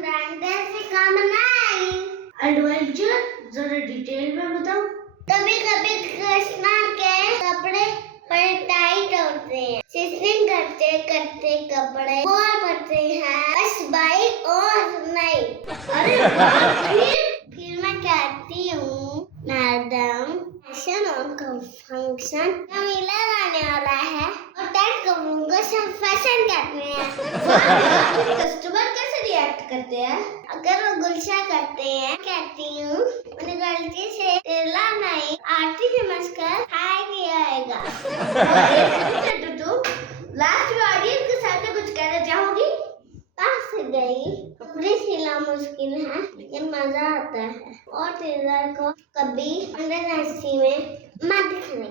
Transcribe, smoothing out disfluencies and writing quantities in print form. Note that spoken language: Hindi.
ब्रांडेड से काम नहीं। एडवेंचर जरा डिटेल में बताओ। कभी कभी कृष्णा के कपड़े पर टाइट होते हैं, स्टिचिंग करते करते कपड़े और पड़ते हैं, बस बाइक और नहीं। अरे वाह, फिर मैं कहती हूँ मैडम फैशन और फंक्शन मिला रहने वाला है और टाइट कपड़ों सब फैशन कहते हैं। कस्टमर कैसे रिएक्ट करते हैं? अगर वो गुस्सा करते हैं कहती हूँ उन्हें गलती से तेला नहीं आरती समझकर हाय किया लास्ट में ऑडियंस के सामने कुछ कहना चाहोगी? पास गई। कपड़े सिलना मुश्किल है लेकिन मजा आता है और टेलर को कभी अंडर में मत दिखने।